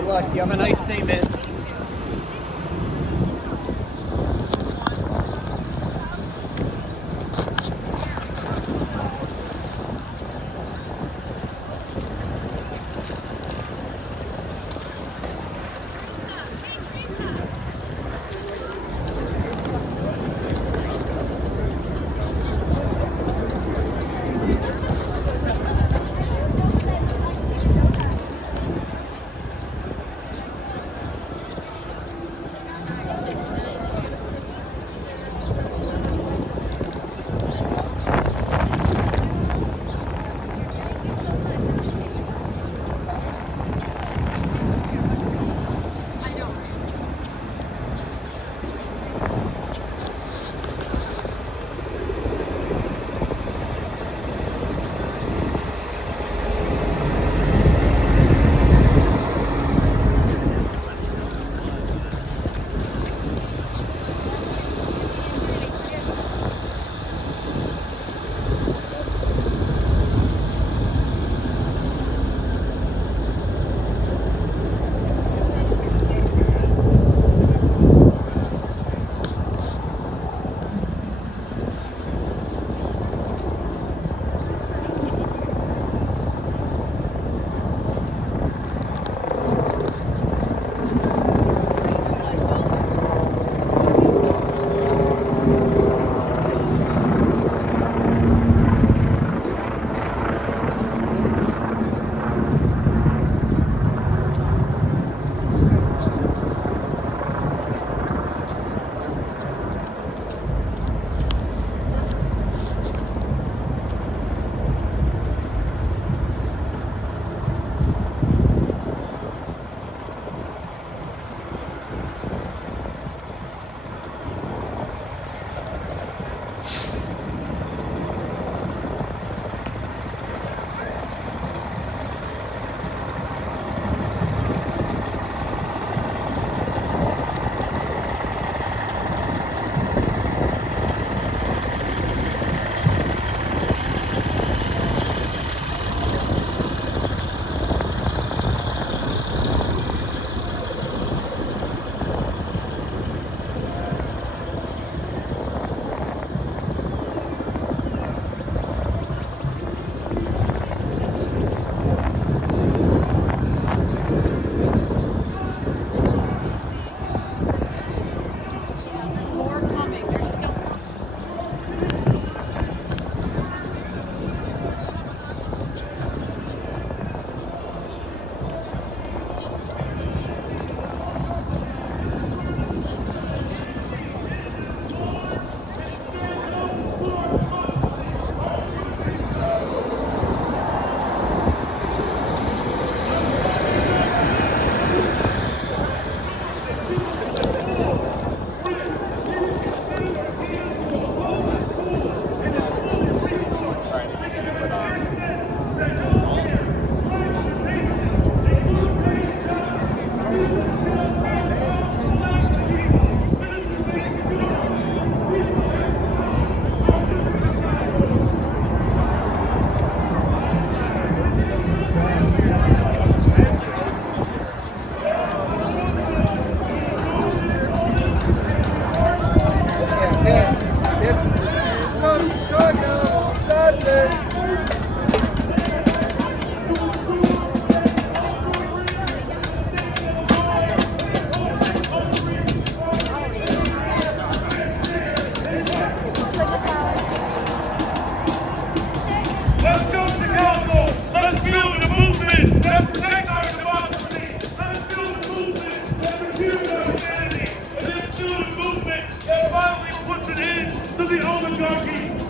Good luck. You have a nice day, miss.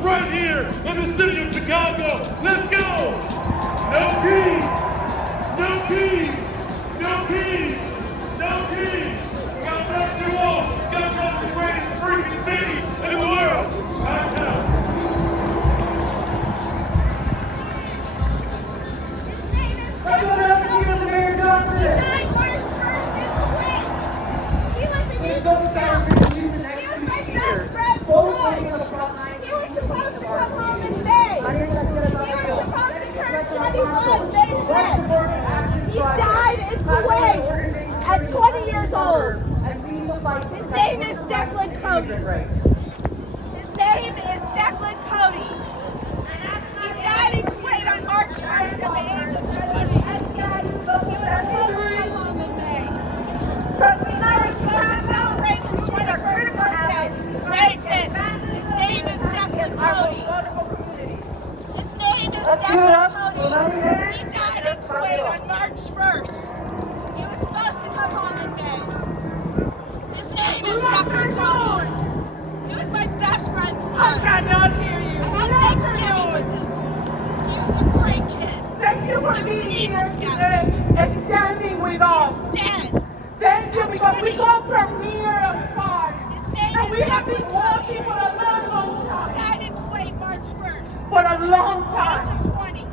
right here in the city of Chicago. Let's go! No peace! No peace! No peace! His name is Declan Cody. His name is Declan Cody. He died in Kuwait on March 1st at the age of 20. He was supposed to come home in May. We were supposed to celebrate his 21st birthday, May 5th. His name is Declan Cody. His name is Declan Cody. He died in Kuwait on March 1st. He was supposed to come home in May. His name is Declan Cody. He was my best friend's son. I cannot hear you. I had Thanksgiving with him. He was a great kid. Thank you for being here today and standing with us. He's dead. Thank you because we come from near and far. His name And is we have been Declan walking Cody. for a long, long He time. died in Kuwait March 1st. For a long Age time. of 20.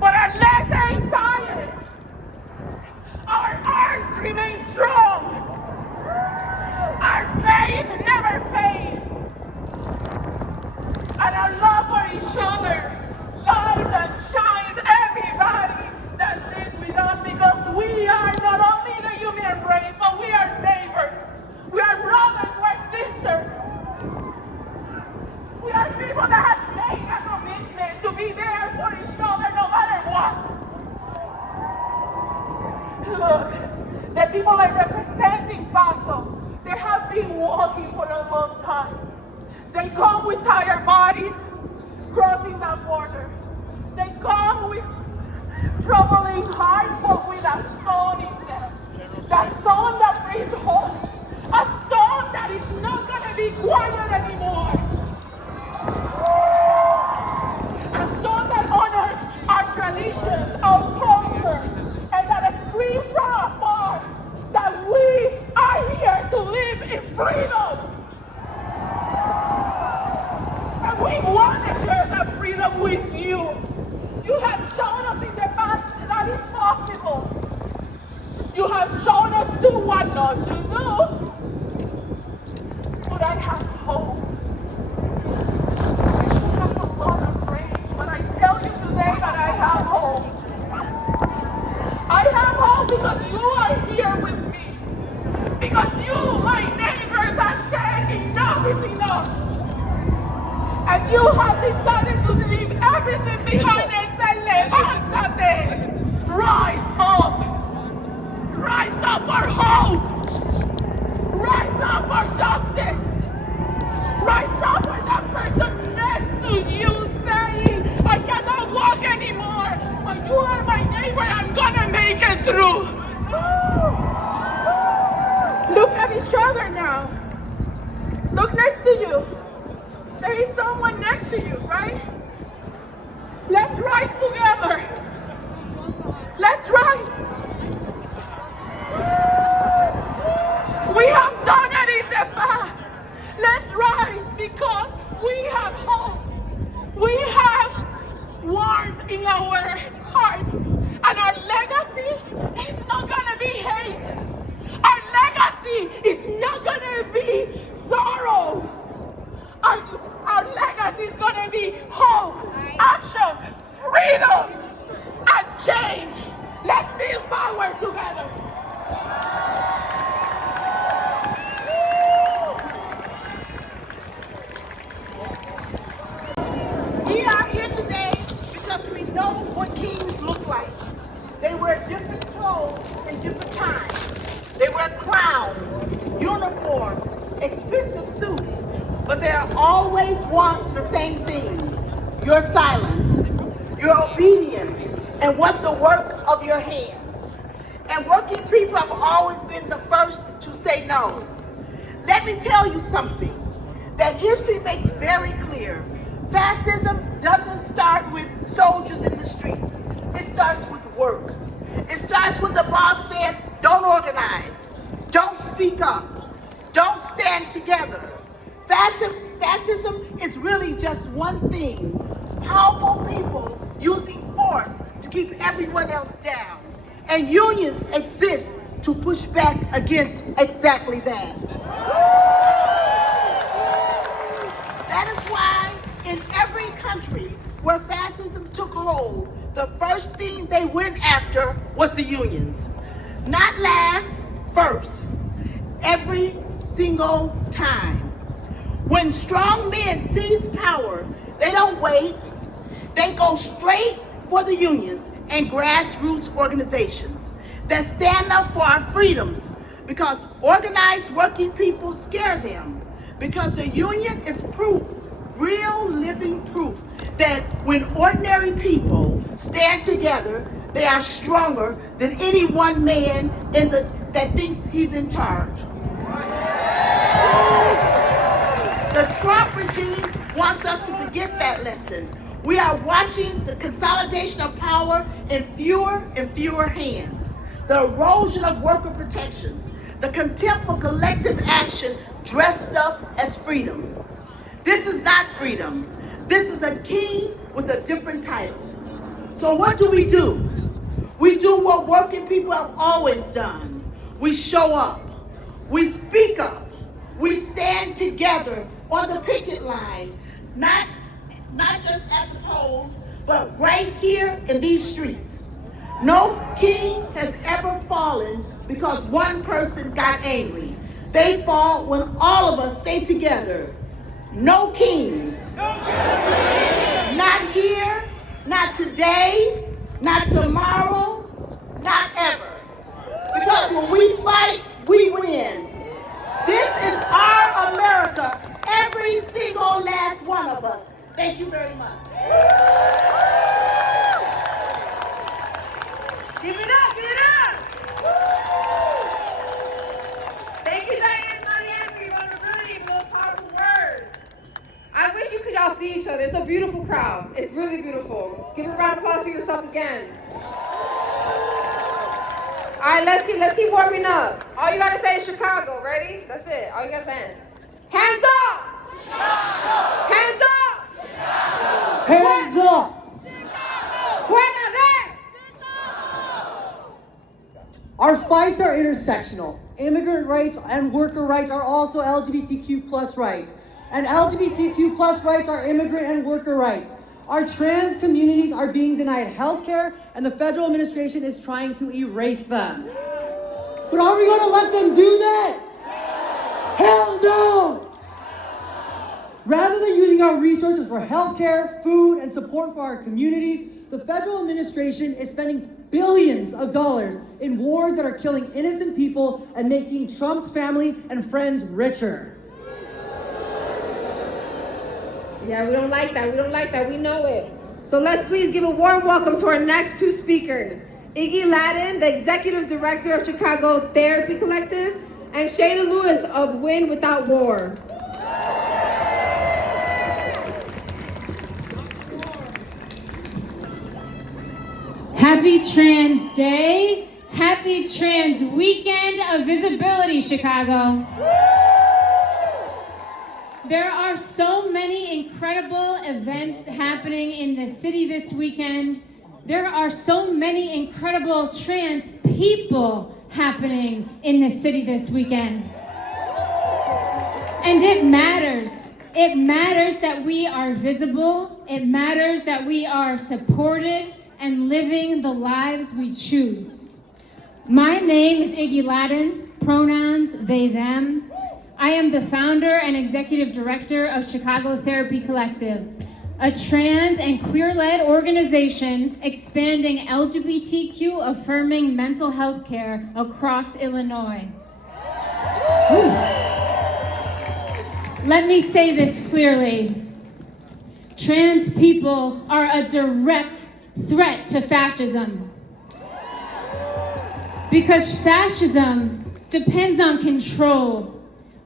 But our legs ain't tired. Our arms remain strong. Our faith never fades. And our love for each other lights and shines everybody that lives with us because we are not only the human race, but we are neighbors. We are brothers, we are sisters. We are people that have made a commitment to be there for each other no matter what. Look, the people are representing Paso. They have been walking for a long time. They come with tired bodies crossing that border. They come with troubling hearts, but with a soul in them. That soul that brings hope. A soul that is not going to be quiet anymore. A soul that honors our traditions, our culture, and that screams from afar that we are here to live in freedom. And we want to share that freedom with you. You have shown us in the past that it's possible. You have shown us to what not to do. But I have hope. I have a lot of rage, but I tell you today that I have hope. I have hope because you are here with me. Because you, my neighbors, are saying enough is enough. And you have decided to leave everything behind and say, levántate. Rise up. Rise up for hope. Rise up for justice. Rise up for that person next to you saying, I cannot walk anymore. But you are my neighbor. I'm gonna make it through. Look at each other now. Look next to you. There is someone next to you, right? Let's rise together. Let's rise. We have done it in the past. Let's rise because we have hope. We have warmth in our hearts. And our legacy is not going to be hate. Our legacy is not going to be sorrow. Our legacy is going to be hope, action, freedom, and change. Let's build power together. We are here today because we know what kings look like. They wear different clothes in different times. They wear crowns, uniforms, expensive suits, but they always want the same thing: your silence, your obedience, and what the work of your hands. And working people have always been the first to say no. Let me tell you something that history makes very clear. Fascism doesn't start with soldiers in the street. It starts with work. It starts when the boss says, don't organize, don't speak up, don't stand together. Fascism is really just one thing: powerful people using force to keep everyone else down. And unions exist to push back against exactly that. That is why in every country where fascism took hold, the first thing they went after was the unions. Not last, first. Every single time. When strong men seize power, they don't wait. They go straight for the unions and grassroots organizations that stand up for our freedoms, because organized working people scare them. Because the union is proof, real living proof, that when ordinary people stand together, they are stronger than any one man that thinks he's in charge. The Trump regime wants us to forget that lesson. We are watching the consolidation of power in fewer and fewer hands, the erosion of worker protections, the contempt for collective action dressed up as freedom. This is not freedom. This is a king with a different title. So what do? We do what working people have always done. We show up. We speak up. We stand together on the picket line, not just at the polls, but right here in these streets. No king has ever fallen because one person got angry. They fall when all of us say together, no kings. Not here, not today, not tomorrow, not ever. Because when we fight, we win. This is our America, every single last one of us. Thank you very much. Give it up, give it up! Thank you, Diane, for your vulnerability and those powerful words. I wish you could all see each other. It's a beautiful crowd. It's really beautiful. Give a round of applause for yourself again. All right, let's keep warming up. All you gotta say is Chicago. Ready? That's it. All you gotta say. Hands up! Chicago! Hands up! Chicago! Hands up! Our fights are intersectional. Immigrant rights and worker rights are also LGBTQ plus rights. And LGBTQ plus rights are immigrant and worker rights. Our trans communities are being denied healthcare, and the federal administration is trying to erase them. But are we going to let them do that? Hell no! Rather than using our resources for healthcare, food, and support for our communities, the federal administration is spending billions of dollars in wars that are killing innocent people and making Trump's family and friends richer. Yeah, we don't like that. We don't like that. We know it. So let's please give a warm welcome to our next two speakers. Iggy Ladden, the Executive Director of Chicago Therapy Collective, and Shayna Lewis of Win Without War. Happy Trans Day. Happy Trans Weekend of Visibility, Chicago. There are so many incredible events happening in the city this weekend. There are so many incredible trans people happening in the city this weekend. And it matters. It matters that we are visible. It matters that we are supported and living the lives we choose. My name is Iggy Ladden, pronouns they, them. I am the founder and executive director of Chicago Therapy Collective, a trans and queer-led organization expanding LGBTQ affirming mental health care across Illinois. Let me say this clearly. Trans people are a direct threat to fascism. Because fascism depends on control,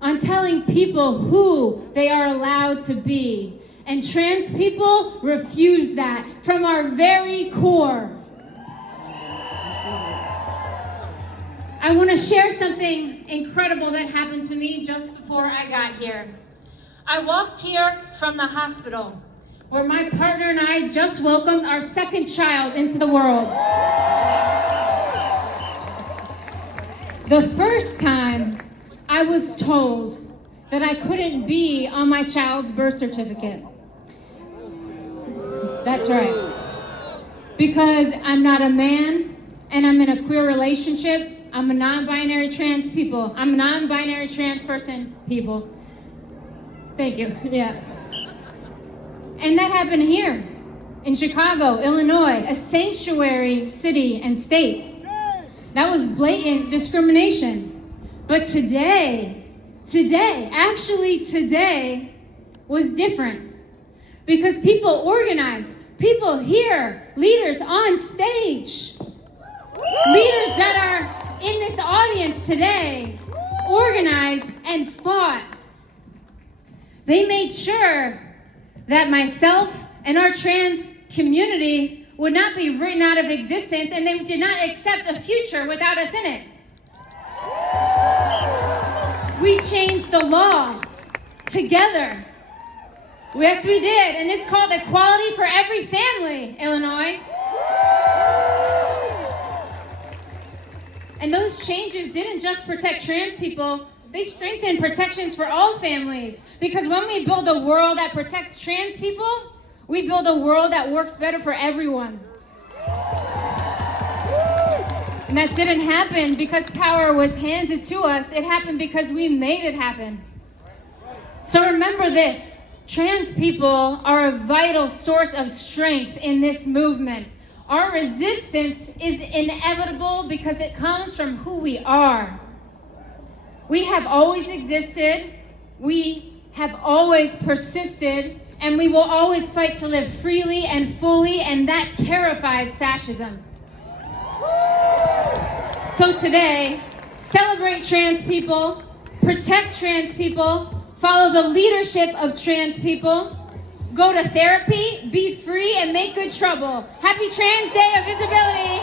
on telling people who they are allowed to be. And trans people refuse that from our very core. I want to share something incredible that happened to me just before I got here. I walked here from the hospital, where my partner and I just welcomed our second child into the world. The first time, I was told that I couldn't be on my child's birth certificate. That's right. Because I'm not a man, and I'm in a queer relationship, I'm a non-binary trans people. I'm a non-binary trans person people. Thank you, yeah. And that happened here in Chicago, Illinois, a sanctuary city and state. That was blatant discrimination. But today was different. Because people organize, people hear, leaders on stage, leaders that are in this audience today organized and fought. They made sure that myself and our trans community would not be written out of existence, and they did not accept a future without us in it. We changed the law together. Yes, we did, and it's called Equality for Every Family, Illinois. And those changes didn't just protect trans people, they strengthened protections for all families. Because when we build a world that protects trans people, we build a world that works better for everyone. And that didn't happen because power was handed to us. It happened because we made it happen. So remember this. Trans people are a vital source of strength in this movement. Our resistance is inevitable because it comes from who we are. We have always existed, we have always persisted, and we will always fight to live freely and fully, and that terrifies fascism. So today, celebrate trans people, protect trans people, follow the leadership of trans people, go to therapy, be free, and make good trouble. Happy Trans Day of Visibility.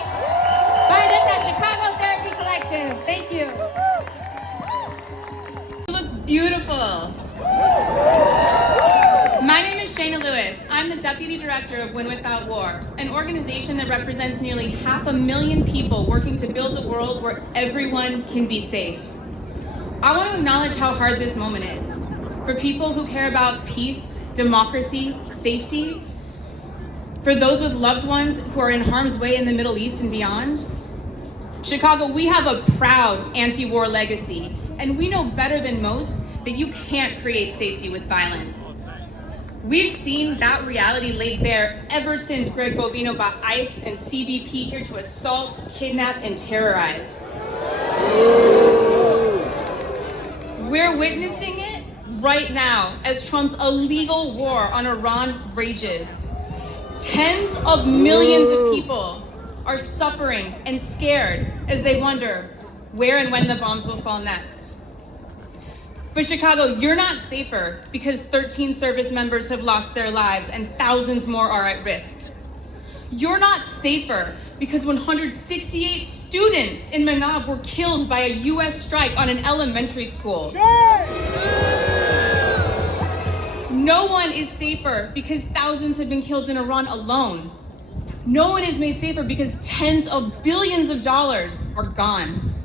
Find us at Chicago Therapy Collective. Thank you. You look beautiful. My name is Shayna Lewis. I'm the Deputy Director of Win Without War, an organization that represents nearly 500,000 people working to build a world where everyone can be safe. I want to acknowledge how hard this moment is. For people who care about peace, democracy, safety, for those with loved ones who are in harm's way in the Middle East and beyond. Chicago, we have a proud anti-war legacy, and we know better than most that you can't create safety with violence. We've seen that reality laid bare ever since Greg Bovino brought ICE and CBP here to assault, kidnap, and terrorize. We're witnessing it right now as Trump's illegal war on Iran rages. Tens of millions of people are suffering and scared as they wonder where and when the bombs will fall next. But Chicago, you're not safer because 13 service members have lost their lives and thousands more are at risk. You're not safer because 168 students in Manab were killed by a US strike on an elementary school. No one is safer because thousands have been killed in Iran alone. No one is made safer because tens of billions of dollars are gone.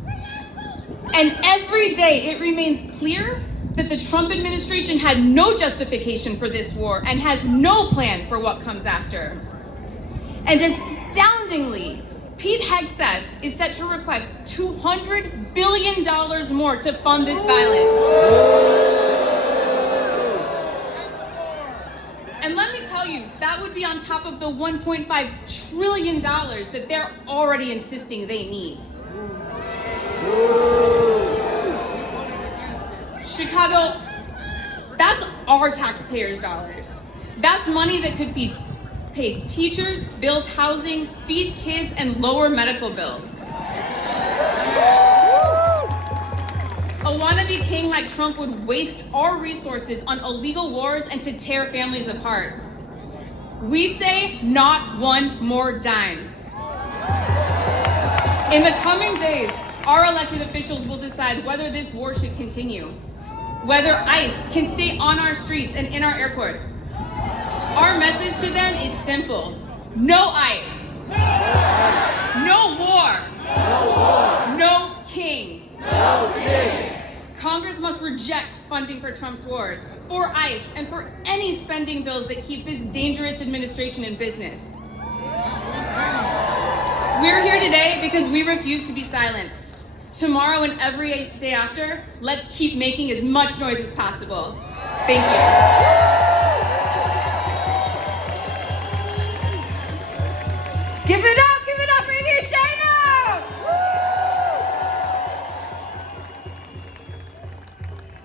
And every day it remains clear that the Trump administration had no justification for this war and has no plan for what comes after. And astoundingly, Pete Hegseth is set to request $200 billion more to fund this violence. And let me tell you, that would be on top of the $1.5 trillion that they're already insisting they need. Chicago, that's our taxpayers' dollars. That's money that could be paid teachers, build housing, feed kids, and lower medical bills. A wannabe king like Trump would waste our resources on illegal wars and to tear families apart. We say not one more dime. In the coming days, our elected officials will decide whether this war should continue, whether ICE can stay on our streets and in our airports. Our message to them is simple. No ICE. No war. No kings. Congress must reject funding for Trump's wars, for ICE, and for any spending bills that keep this dangerous administration in business. We're here today because we refuse to be silenced. Tomorrow and every day after, let's keep making as much noise as possible. Thank you. Give it up for India Shayna!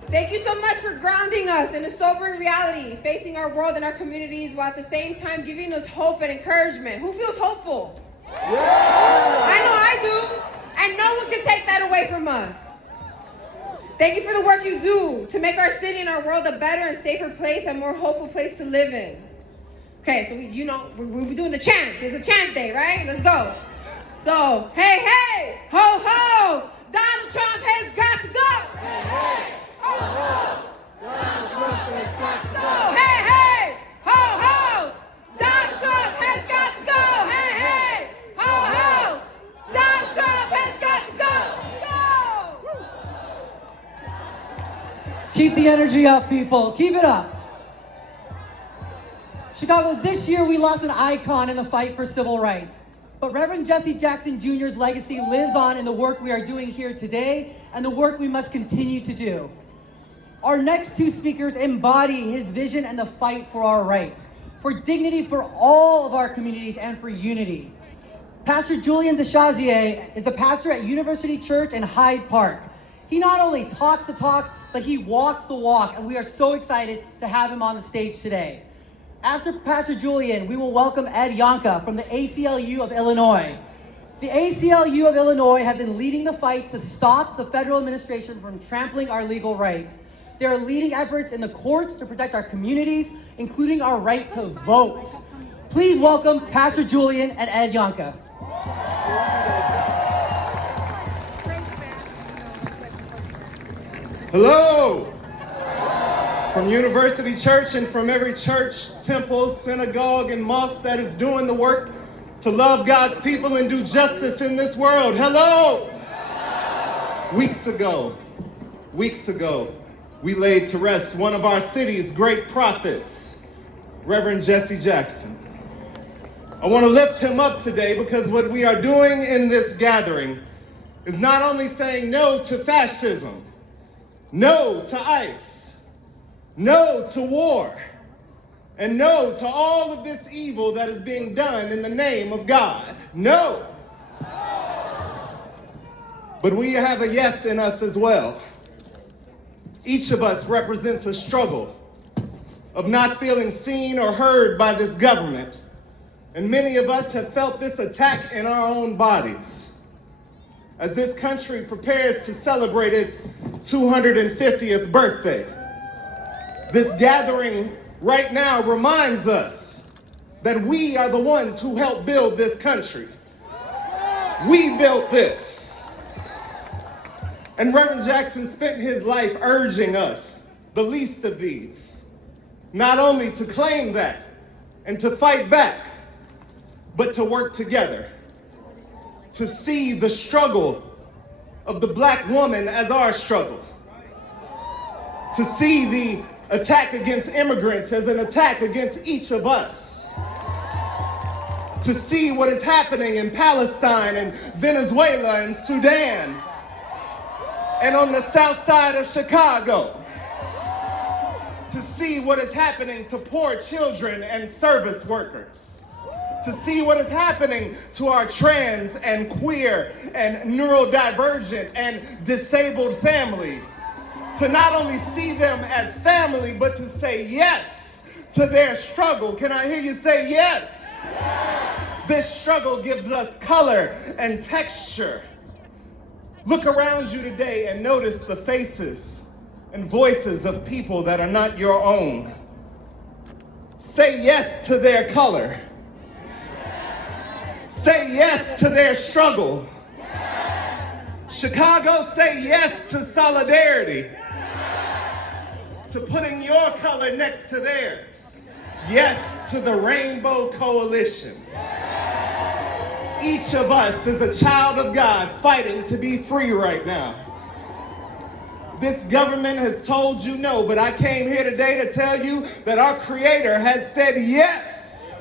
Thank you so much for grounding us in a sobering reality, facing our world and our communities while at the same time giving us hope and encouragement. Who feels hopeful? Yeah. I know I do, and no one can take that away from us. Thank you for the work you do to make our city and our world a better and safer place, a more hopeful place to live in. Okay, so we're doing the chants. It's a chant day, right? Let's go. So, hey, hey, ho, ho, Donald Trump has got to go. Hey, hey, ho, ho, Donald Trump has got to go. Hey, hey, ho, ho, Donald Trump has got to go. Hey, hey, ho, ho, Donald Trump has got to go. Go. Keep the energy up, people. Keep it up. Chicago, this year we lost an icon in the fight for civil rights. But Reverend Jesse Jackson Jr.'s legacy lives on in the work we are doing here today and the work we must continue to do. Our next two speakers embody his vision and the fight for our rights, for dignity for all of our communities and for unity. Pastor Julian DeShazier is the pastor at University Church in Hyde Park. He not only talks the talk, but he walks the walk, and we are so excited to have him on the stage today. After Pastor Julian, we will welcome Ed Janka from the ACLU of Illinois. The ACLU of Illinois has been leading the fight to stop the federal administration from trampling our legal rights. They are leading efforts in the courts to protect our communities, including our right to vote. Please welcome Pastor Julian and Ed Janka. Hello! From University Church and from every church, temple, synagogue, and mosque that is doing the work to love God's people and do justice in this world. Hello! Weeks ago, we laid to rest one of our city's great prophets, Reverend Jesse Jackson. I want to lift him up today because what we are doing in this gathering is not only saying no to fascism, no to ICE, no to war, and no to all of this evil that is being done in the name of God. No. But we have a yes in us as well. Each of us represents a struggle of not feeling seen or heard by this government. And many of us have felt this attack in our own bodies. As this country prepares to celebrate its 250th birthday, this gathering right now reminds us that we are the ones who helped build this country. We built this. And Reverend Jackson spent his life urging us, the least of these, not only to claim that and to fight back, but to work together, to see the struggle of the Black woman as our struggle, to see the attack against immigrants as an attack against each of us, to see what is happening in Palestine and Venezuela and Sudan and on the south side of Chicago, to see what is happening to poor children and service workers, to see what is happening to our trans and queer and neurodivergent and disabled family, to not only see them as family, but to say yes to their struggle. Can I hear you say yes? Yes. This struggle gives us color and texture. Look around you today and notice the faces and voices of people that are not your own. Say yes to their color. Say yes to their struggle. Chicago, say yes to solidarity. To putting your color next to theirs. Yes to the Rainbow Coalition. Each of us is a child of God fighting to be free right now. This government has told you no, but I came here today to tell you that our Creator has said yes.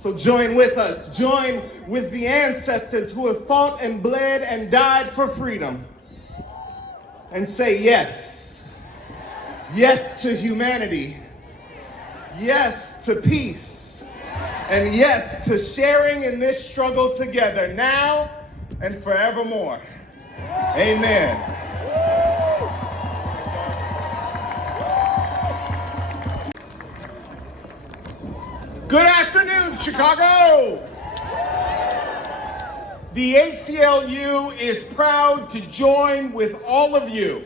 So join with us, join with the ancestors who have fought and bled and died for freedom, and say yes. Yes to humanity. Yes to peace. And yes to sharing in this struggle together now and forevermore. Amen. Good afternoon, Chicago! The ACLU is proud to join with all of you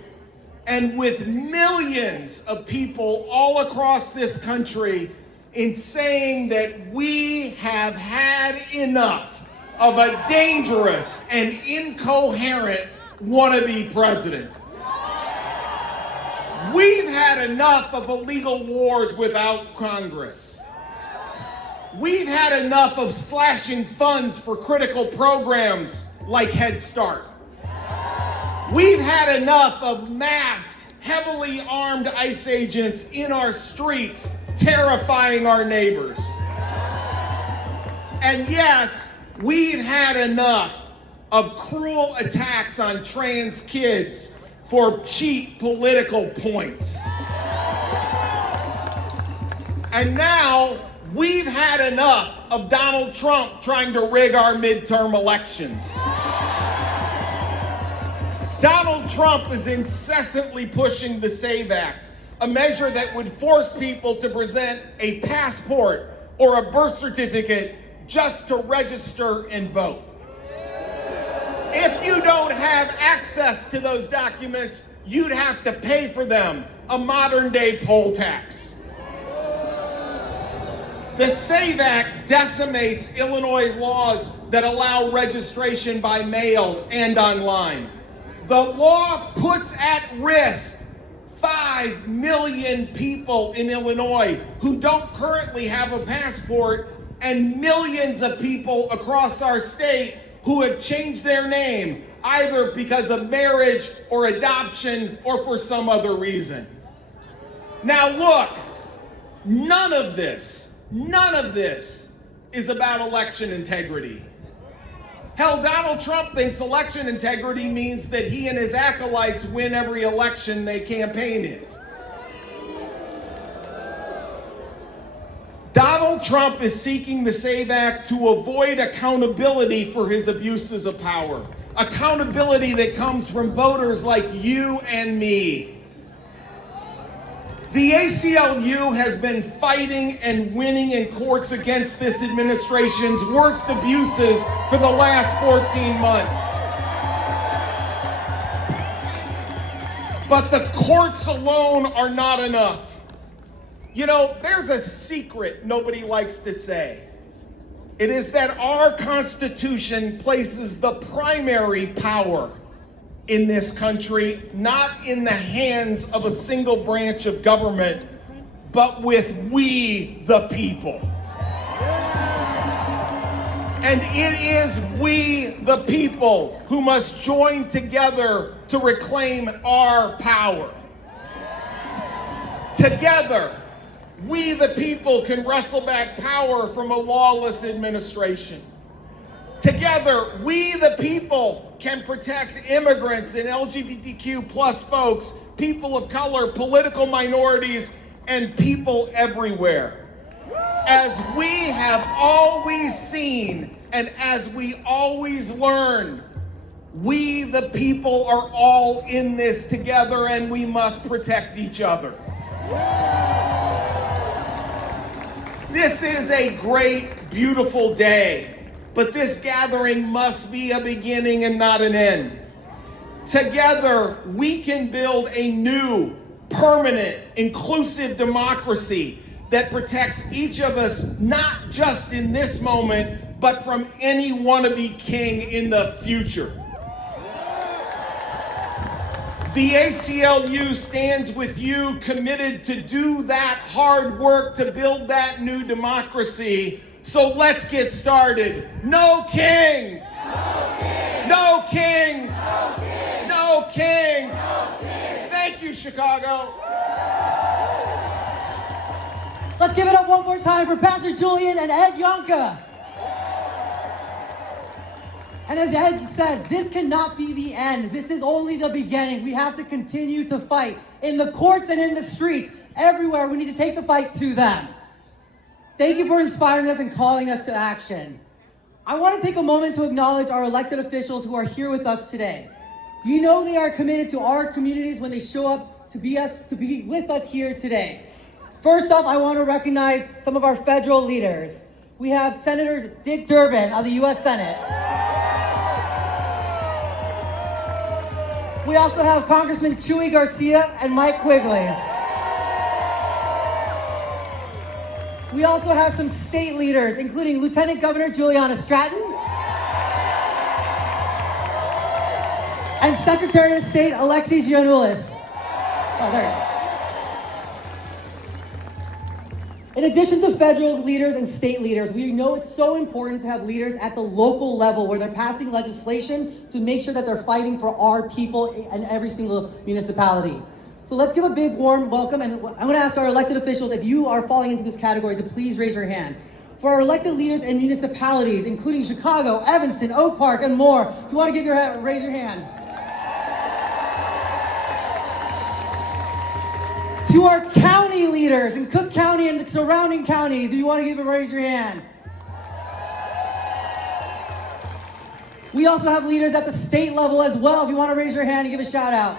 and with millions of people all across this country in saying that we have had enough of a dangerous and incoherent wannabe president. We've had enough of illegal wars without Congress. We've had enough of slashing funds for critical programs like Head Start. We've had enough of masked, heavily armed ICE agents in our streets, terrifying our neighbors. And yes, we've had enough of cruel attacks on trans kids for cheap political points. And now, we've had enough of Donald Trump trying to rig our midterm elections. Donald Trump is incessantly pushing the SAVE Act, a measure that would force people to present a passport or a birth certificate just to register and vote. If you don't have access to those documents, you'd have to pay for them, a modern-day poll tax. The SAVE Act decimates Illinois laws that allow registration by mail and online. The law puts at risk 5 million people in Illinois who don't currently have a passport, and millions of people across our state who have changed their name, either because of marriage or adoption or for some other reason. Now look, none of this is about election integrity. Hell, Donald Trump thinks election integrity means that he and his acolytes win every election they campaign in. Donald Trump is seeking the SAVE Act to avoid accountability for his abuses of power. Accountability that comes from voters like you and me. The ACLU has been fighting and winning in courts against this administration's worst abuses for the last 14 months. But the courts alone are not enough. You know, there's a secret nobody likes to say. It is that our Constitution places the primary power in this country, not in the hands of a single branch of government, but with we the people. And it is we the people who must join together to reclaim our power. Together, we the people can wrestle back power from a lawless administration. Together, we the people can protect immigrants and LGBTQ plus folks, people of color, political minorities, and people everywhere. As we have always seen and as we always learn, we the people are all in this together and we must protect each other. This is a great, beautiful day. But this gathering must be a beginning and not an end. Together, we can build a new, permanent, inclusive democracy that protects each of us, not just in this moment, but from any wannabe king in the future. The ACLU stands with you, committed to do that hard work to build that new democracy. So let's get started. No kings! No kings! No kings! No kings! No kings! Thank you, Chicago. Let's give it up one more time for Pastor Julian and Ed Janka. And as Ed said, this cannot be the end. This is only the beginning. We have to continue to fight in the courts and in the streets. Everywhere, we need to take the fight to them. Thank you for inspiring us and calling us to action. I want to take a moment to acknowledge our elected officials who are here with us today. You know they are committed to our communities when they show up to be with us here today. First off, I want to recognize some of our federal leaders. We have Senator Dick Durbin of the U.S. Senate. We also have Congressman Chuy Garcia and Mike Quigley. We also have some state leaders, including Lieutenant Governor Juliana Stratton and Secretary of State Alexi Giannoulis. Oh, there you go. In addition to federal leaders and state leaders, we know it's so important to have leaders at the local level where they're passing legislation to make sure that they're fighting for our people in every single municipality. So let's give a big warm welcome, and I'm going to ask our elected officials, if you are falling into this category, to please raise your hand. For our elected leaders in municipalities, including Chicago, Evanston, Oak Park, and more, if you want to raise your hand. To our county leaders in Cook County and the surrounding counties, if you want to raise your hand. We also have leaders at the state level as well. If you want to raise your hand and give a shout out.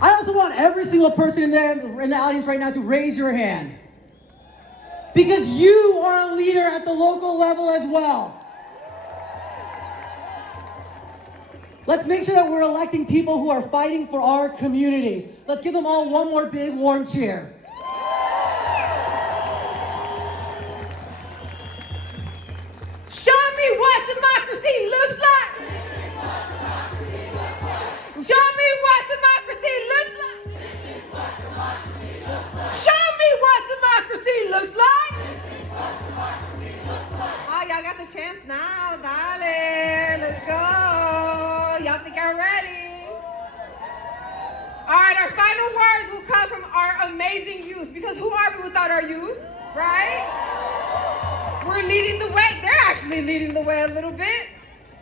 I also want every single person in the audience right now to raise your hand. Because you are a leader at the local level as well. Let's make sure that we're electing people who are fighting for our communities. Let's give them all one more big warm cheer. Show me what democracy looks like. Show me what democracy looks like. Show me what democracy looks like. Oh, y'all got the chance now, darling. Let's go. Y'all think I'm ready? All right, our final words will come from our amazing youth, because who are we without our youth, right? We're leading the way. They're actually leading the way a little bit.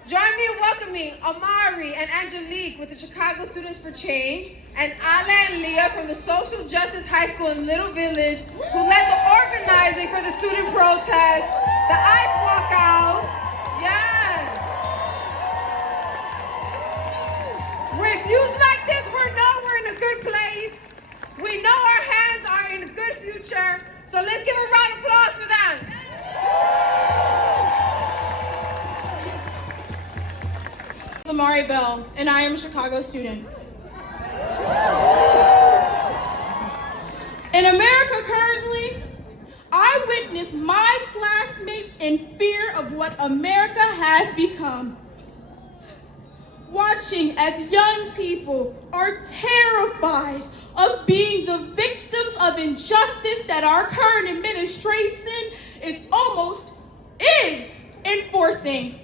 Join me in welcoming Amari and Angelique with the Chicago Students for Change, and Ala and Leah from the Social Justice High School in Little Village, who led the organizing for the student protest, the ice walkouts. Yes. With youth like this, we know we're in a good place. We know our hands are in a good future. So let's give a round of applause for them. Amari Bell, and I am a Chicago student. In America currently, I witness my classmates in fear of what America has become. Watching as young people are terrified of being the victims of injustice that our current administration is enforcing.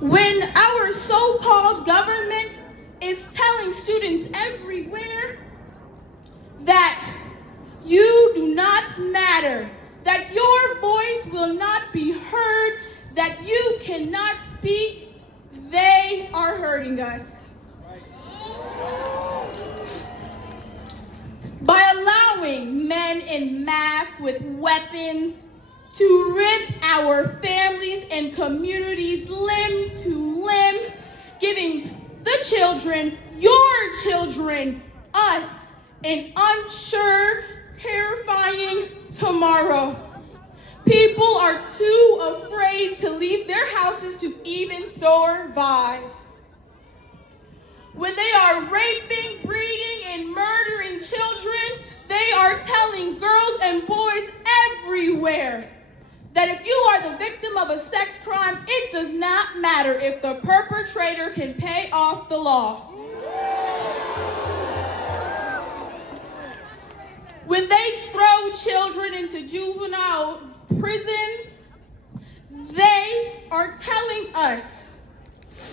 When our so-called government is telling students everywhere that you do not matter, that your voice will not be heard, that you cannot speak, they are hurting us. By allowing men in masks with weapons to rip our families and communities limb to limb, giving the children, your children, us, an unsure, terrifying tomorrow. People are too afraid to leave their houses to even survive. When they are raping, breeding, and murdering children, they are telling girls and boys everywhere that if you are the victim of a sex crime, it does not matter if the perpetrator can pay off the law. When they throw children into juvenile prisons, they are telling us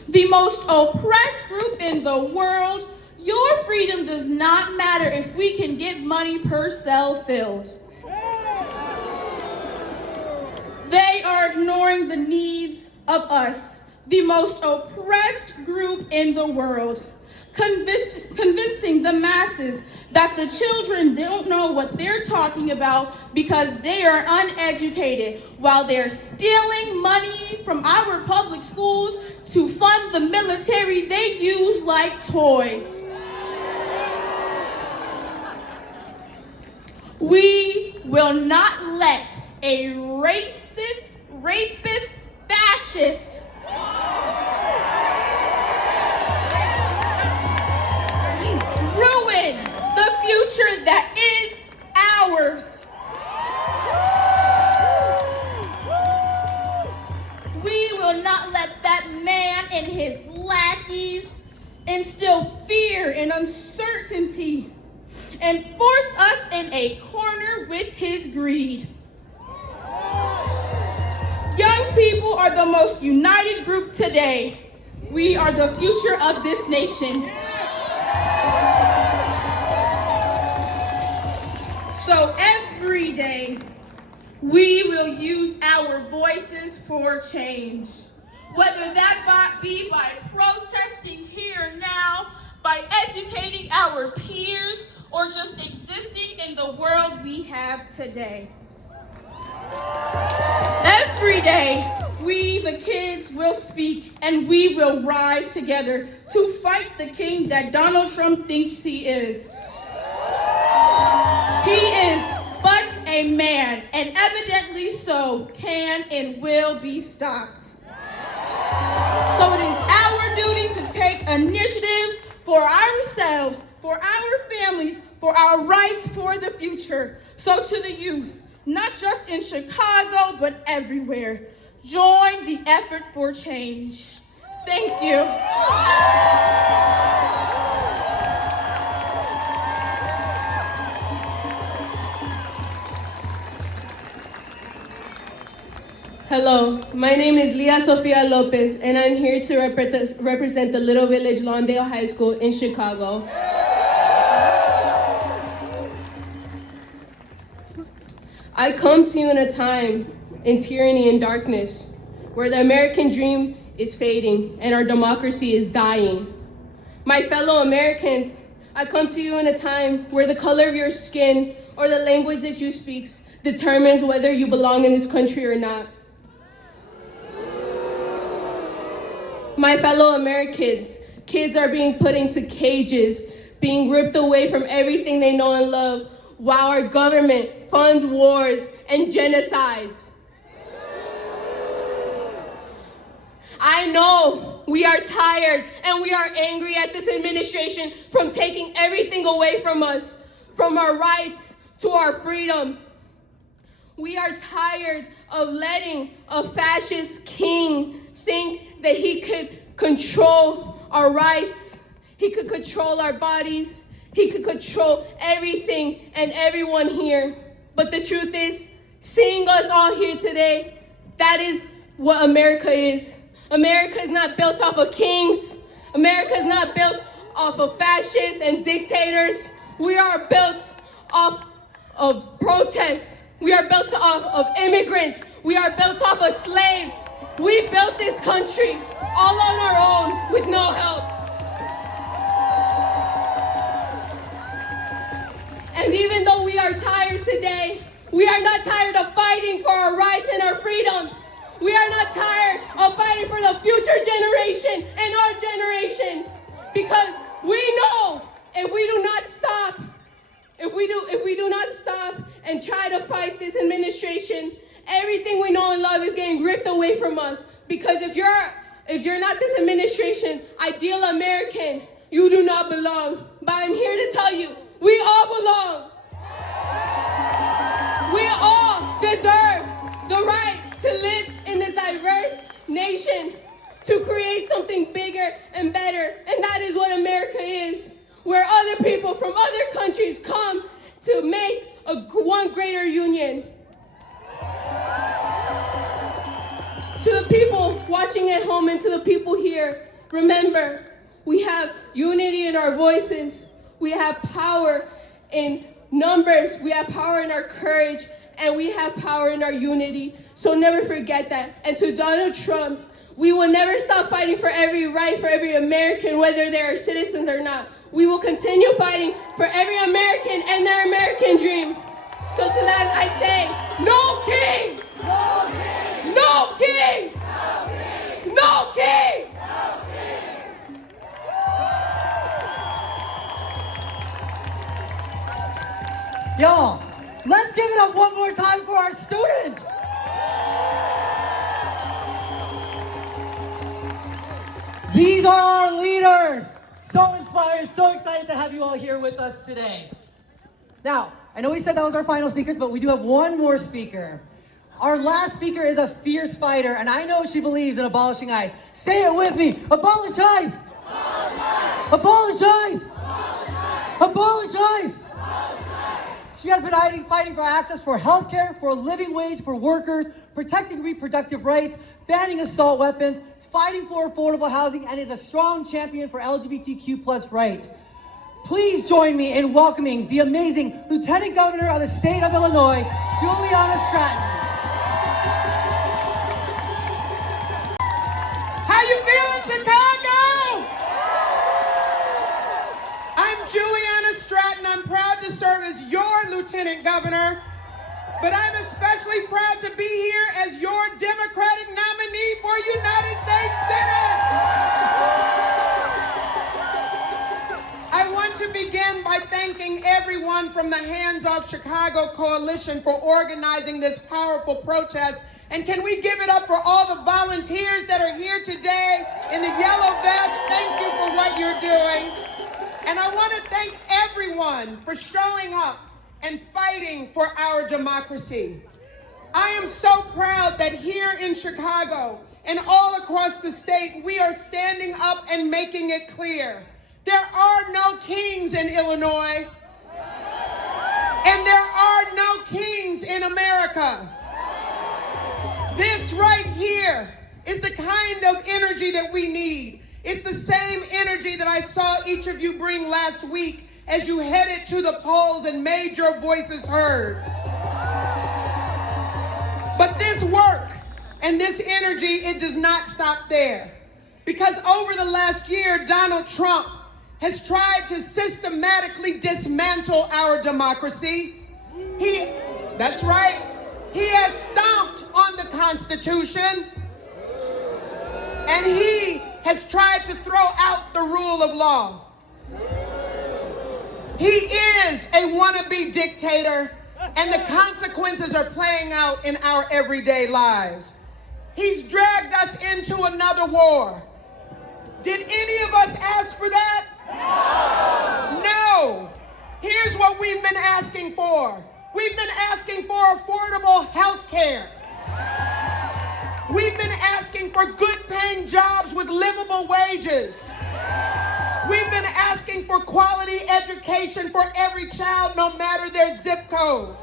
the most oppressed group in the world, your freedom does not matter if we can get money per cell filled. They are ignoring the needs of us, the most oppressed group in the world, convincing the masses that the children don't know what they're talking about because they are uneducated, while they're stealing money from our public schools to fund the military they use like toys. We will not let a racist, rapist, fascist ruin the future that is ours. We will not let that man and his lackeys instill fear and uncertainty and force us in a corner with his greed. Young people are the most united group today. We are the future of this nation. So every day, we will use our voices for change. Whether that be by protesting here now, by educating our peers, or just existing in the world we have today. Every day, we, the kids, will speak and we will rise together to fight the king that Donald Trump thinks he is. He is but a man, and evidently so can and will be stopped. So it is our duty to take initiatives for ourselves, for our families, for our rights, for the future. So to the youth, not just in Chicago, but everywhere, join the effort for change. Thank you. Hello, my name is Leah Sofia Lopez, and I'm here to represent the Little Village Lawndale High School in Chicago. I come to you in a time in tyranny and darkness, where the American dream is fading and our democracy is dying. My fellow Americans, I come to you in a time where the color of your skin or the language that you speak determines whether you belong in this country or not. My fellow Americans, kids are being put into cages, being ripped away from everything they know and love, while our government funds wars and genocides. I know we are tired and we are angry at this administration from taking everything away from us, from our rights to our freedom. We are tired of letting a fascist king think that he could control our rights, he could control our bodies, he could control everything and everyone here. But the truth is, seeing us all here today, that is what America is. America is not built off of kings. America is not built off of fascists and dictators. We are built off of protests. We are built off of immigrants. We are built off of slaves. We built this country all on our own with no help. And even though we are tired today, we are not tired of fighting for our rights and our freedoms. We are not tired of fighting for the future generation and our generation, because we know if we do not stop, if we do not stop and try to fight this administration, everything we know and love is getting ripped away from us. Because if you're not this administration, ideal American, you do not belong. But I'm here to tell you, we all belong. We all deserve the right to live in this diverse nation, to create something bigger and better. And that is what America is, where other people from other countries come to make one greater union. To the people watching watching at home and to the people here, remember, we have unity in our voices. We have power in numbers. We have power in our courage. And we have power in our unity. So never forget that. And to Donald Trump, we will never stop fighting for every right for every American, whether they are citizens or not. We will continue fighting for every American and their American dream. So to that I say, no kings! No kings! No kings! Y'all, let's give it up one more time for our students. These are our leaders. So inspired, so excited to have you all here with us today. Now, I know we said that was our final speakers, but we do have one more speaker. Our last speaker is a fierce fighter, and I know she believes in abolishing ICE. Say it with me. Abolish ICE! Abolish ICE! Abolish ICE! She has been fighting for access for healthcare, for a living wage for workers, protecting reproductive rights, banning assault weapons, fighting for affordable housing, and is a strong champion for LGBTQ+ rights. Please join me in welcoming the amazing Lieutenant Governor of the state of Illinois, Juliana Stratton. How you feeling, Chicago? I'm Juliana Stratton. I'm proud to serve as your Lieutenant Governor, but I'm especially proud to be here as your Democratic nominee for United States Senate. I want to begin by thanking everyone from the Hands Off Chicago Coalition for organizing this powerful protest. And can we give it up for all the volunteers that are here today in the yellow vest? Thank you for what you're doing. And I want to thank everyone for showing up and fighting for our democracy. I am so proud that here in Chicago and all across the state, we are standing up and making it clear. There are no kings in Illinois, and there are no kings in America. This right here is the kind of energy that we need. It's the same energy that I saw each of you bring last week as you headed to the polls and made your voices heard. But this work and this energy, it does not stop there. Because over the last year, Donald Trump has tried to systematically dismantle our democracy. That's right, he has stomped on the Constitution, and he has tried to throw out the rule of law. He is a wannabe dictator, and the consequences are playing out in our everyday lives. He's dragged us into another war. Did any of us ask for that? No. Here's what we've been asking for. We've been asking for affordable health care. We've been asking for good-paying jobs with livable wages. We've been asking for quality education for every child, no matter their zip code.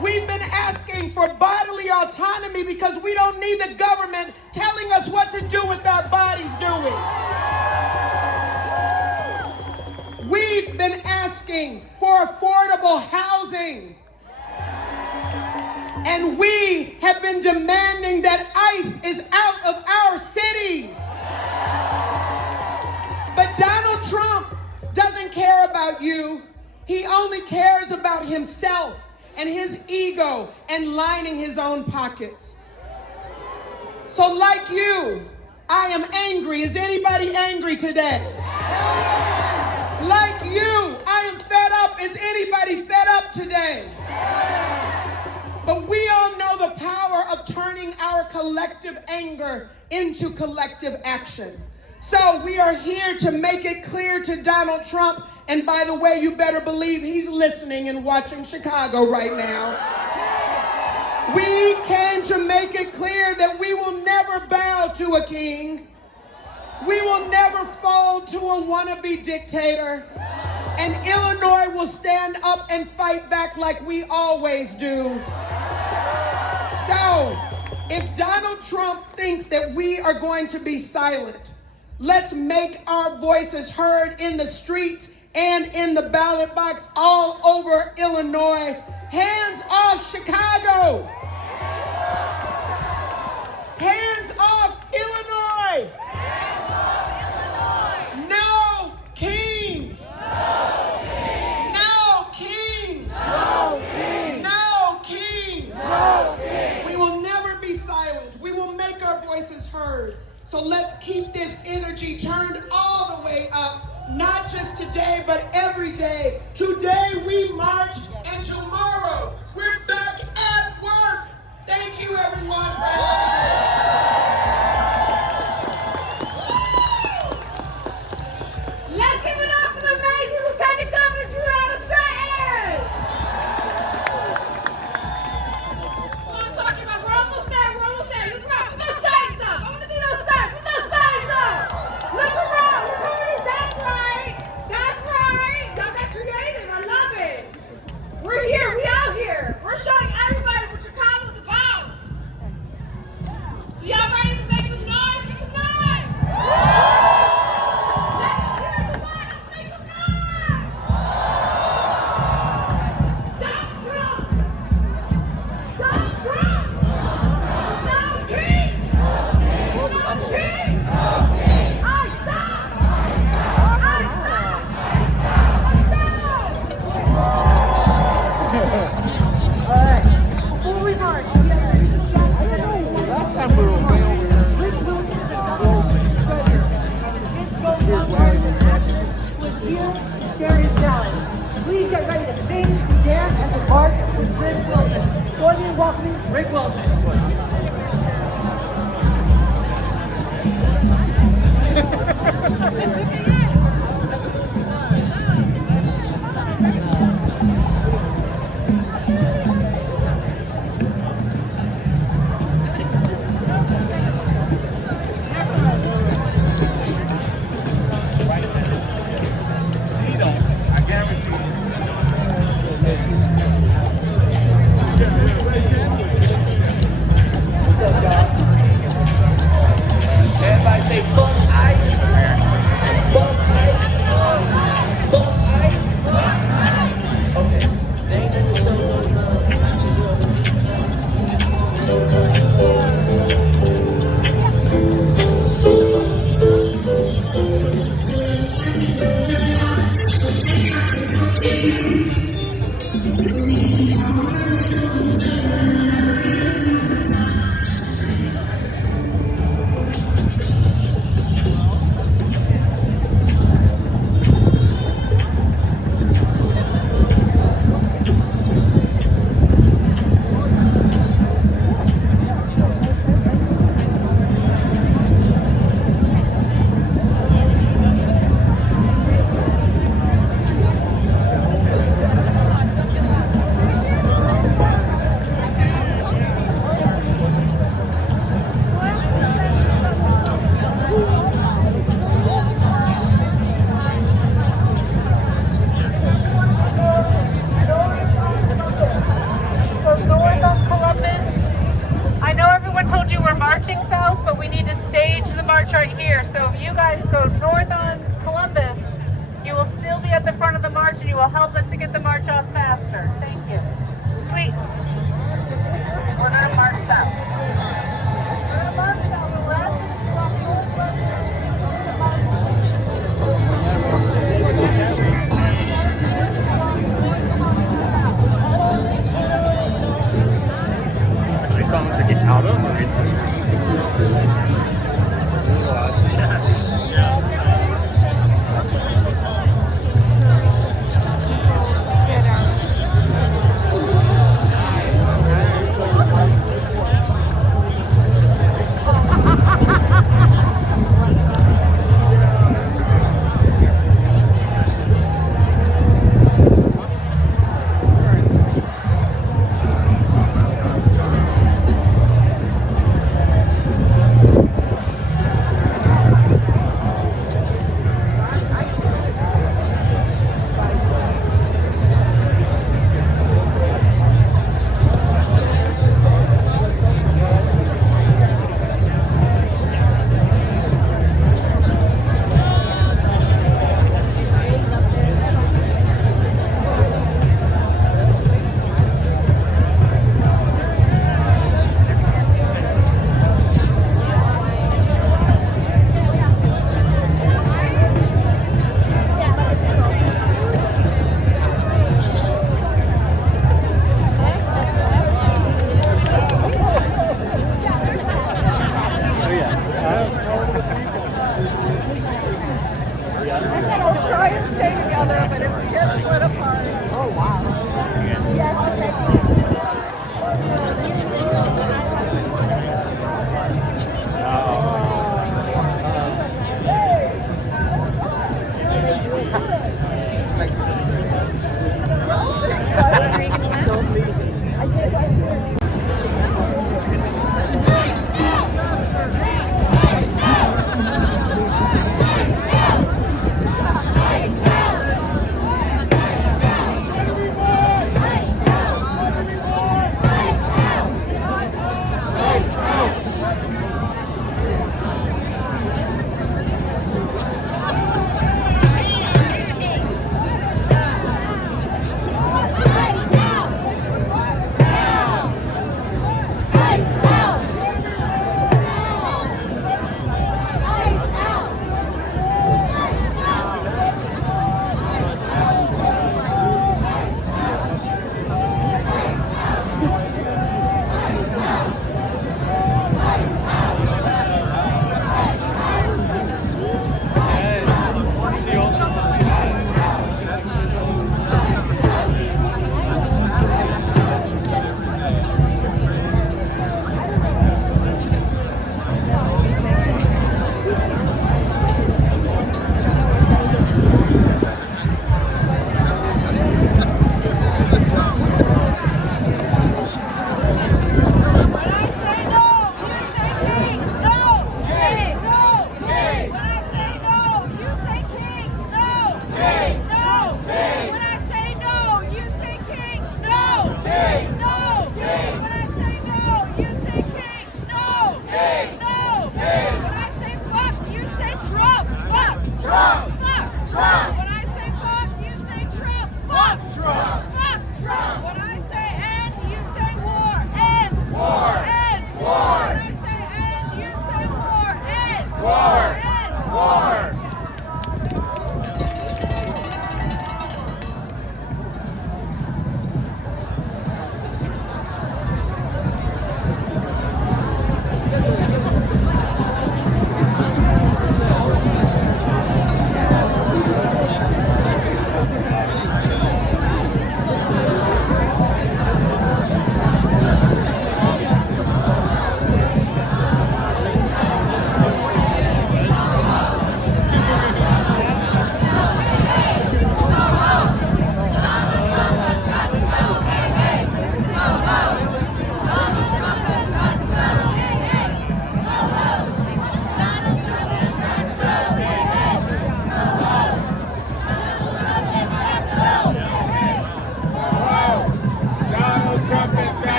We've been asking for bodily autonomy because we don't need the government telling us what to do with our bodies, do we? We've been asking for affordable housing. And we have been demanding that ICE is out of our cities. But Donald Trump doesn't care about you. He only cares about himself and his ego and lining his own pockets. So like you, I am angry. Is anybody angry today? Like you, I am fed up. Is anybody fed up today? But we all know the power of turning our collective anger into collective action. So we are here to make it clear to Donald Trump, and by the way, you better believe he's listening and watching Chicago right now. We came to make it clear that we will never bow to a king. We will never fold to a wannabe dictator. And Illinois will stand up and fight back like we always do. So, If Donald Trump thinks that we are going to be silent, let's make our voices heard in the streets and in the ballot box all over Illinois. Hands off Chicago! Hands off Illinois! No kings! No kings! No kings! No kings! No kings! We will never be silent. We will make our voices heard. So let's keep this energy turned all the way up, not just today, but every day. Today we march, and tomorrow we're back at work. Thank you, everyone, for having me. Let's give it up for the amazing Lieutenant Governor Juliana Stratton! I'm talking about, we're almost there. Look around, put those signs up. I want to see those signs, put those signs up. Look around, that's right. Y'all got creative, I love it. We're here, we out here. We're showing everybody what Chicago's about. So y'all ready to make some noise? Make some noise! Please get ready to sing, dance, and to march with Rick Wilson. Join me in welcoming Rick Wilson. Everybody say fuck ice. Fuck ice. Fuck ice. Okay.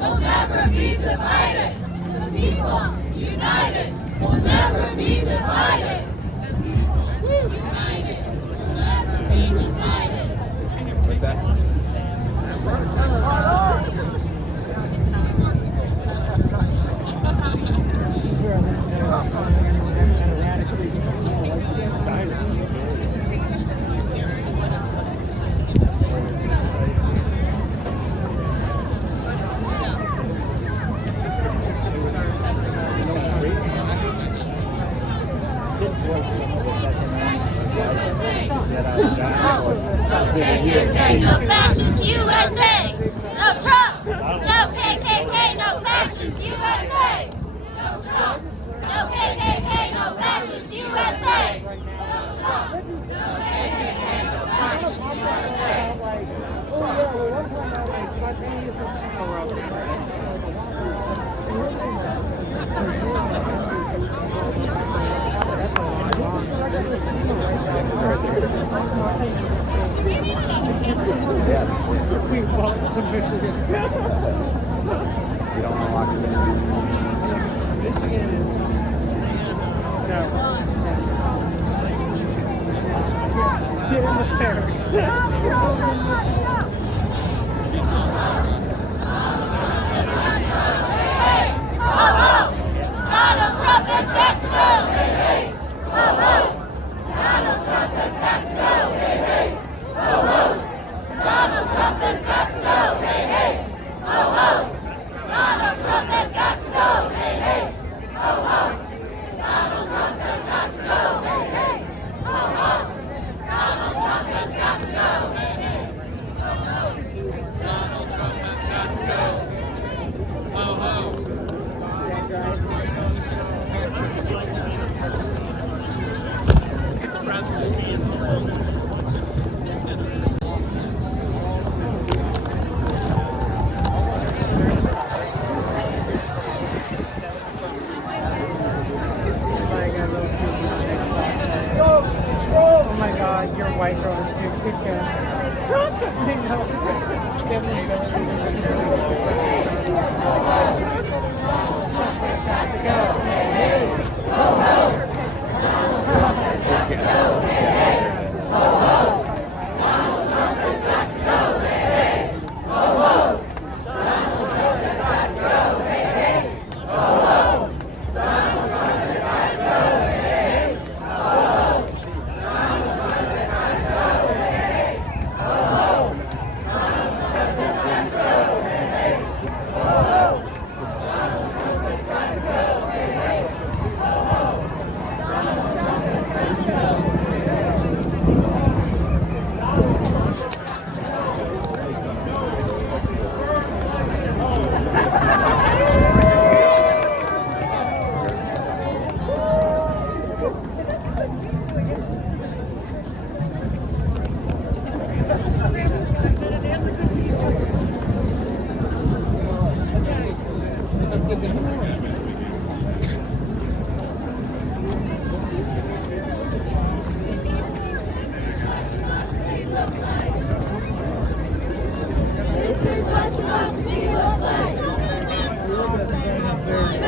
will never be divided. The people united will never be divided. The people united will never be divided. What's that? No fascists USA! No Trump! No KKK! No fascists USA! No Trump! No KKK! No fascists USA! No Trump! No KKK! No fascists USA! You don't want to watch Get in the ferry. Donald Trump has got to go! Hey, hey! Ho, ho! Donald Trump has got to go! Hey, hey! Ho, ho! Donald Trump has got to go! Hey, hey! Ho, ho! Donald Trump has got to go! Hey, hey! Ho, ho! Donald Trump has got to go! Hey, hey! Ho, ho! Donald Trump has got to go! Hey, hey! Ho, ho! Donald Trump has got to go! Ho, ho! Oh my God, your white girl is too good.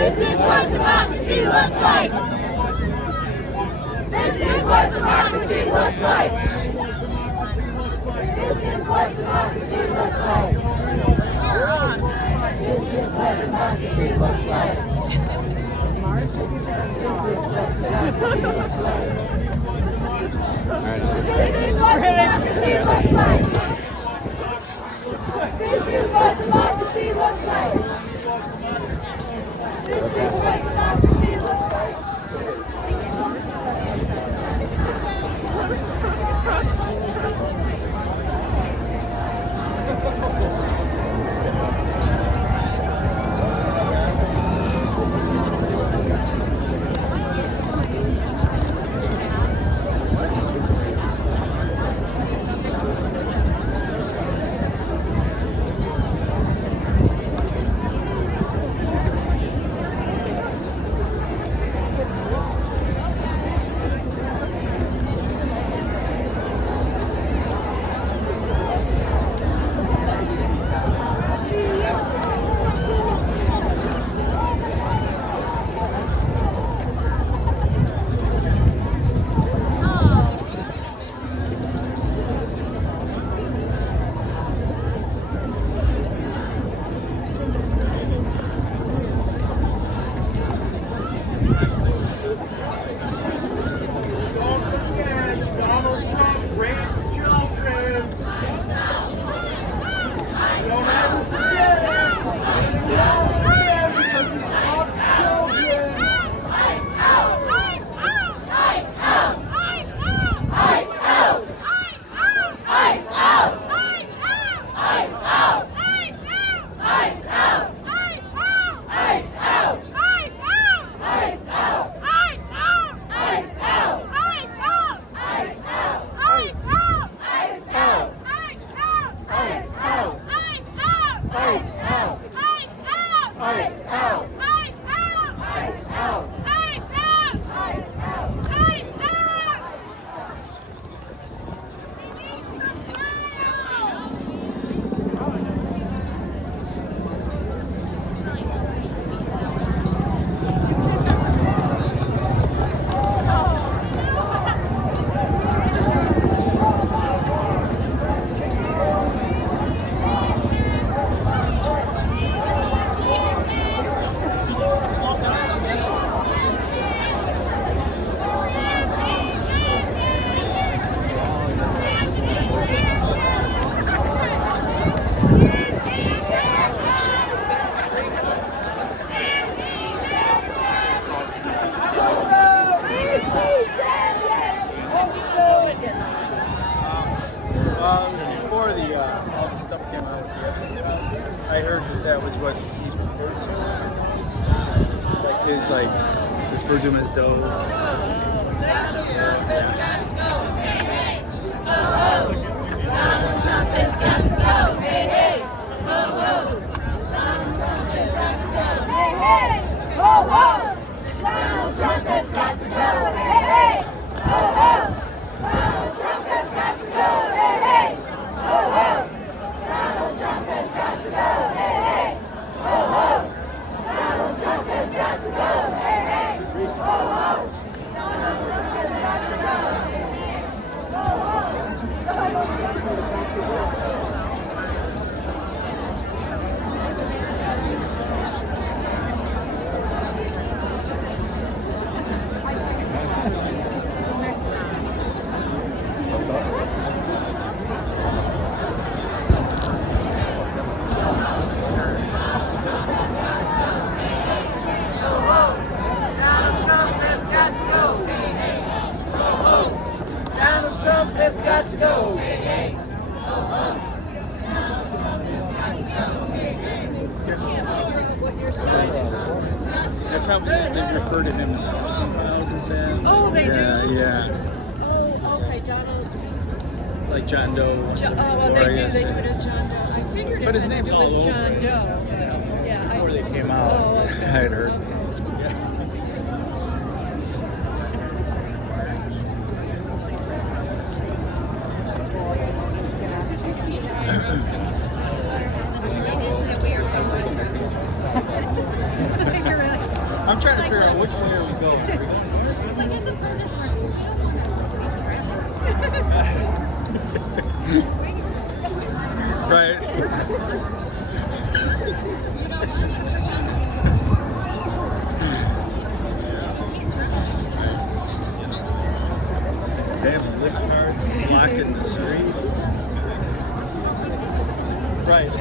This is what democracy looks like. This is what democracy looks like. This is what democracy looks like. This is what democracy looks like. This is what democracy looks like. This is what democracy looks like. This is what democracy looks like. Ice out! Ice out! Ice out! Ice out! Ice out! Ice out! Ice out! Ice out! We need some Before all the stuff came out with the Epstein files, I heard that was what he's referred to. Like his referred to him as Doe. Donald Trump has got to go. Hey, hey. Ho, ho. Donald Trump has got to go. Hey, hey. Ho, ho. Donald Trump has got to go. Hey, hey. Ho, ho. Donald Trump has got to go. Hey, hey. Ho, ho. Donald Trump has got to go. Hey, hey. Ho, ho. Donald Trump has got to go. Hey, hey. Ho, ho. Donald Trump has got to go. Hey, hey. Ho, ho. Donald Trump has got to go. Hey, hey. Ho, ho. Donald Trump has got to go. Has got to go. Hey, hey. Ho, ho. That's how they refer to him in the Epstein files and said. Oh, they do? Yeah. Oh, okay, Donald. Like John Doe. Well, they do it as John Doe. I figured But it his name's had all to be over John it. Doe. Yeah, Before they came out, Oh, okay. I had heard. I'm trying to figure out which way are we going. Right. They have lift cards blocking the street. Right.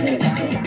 Bye.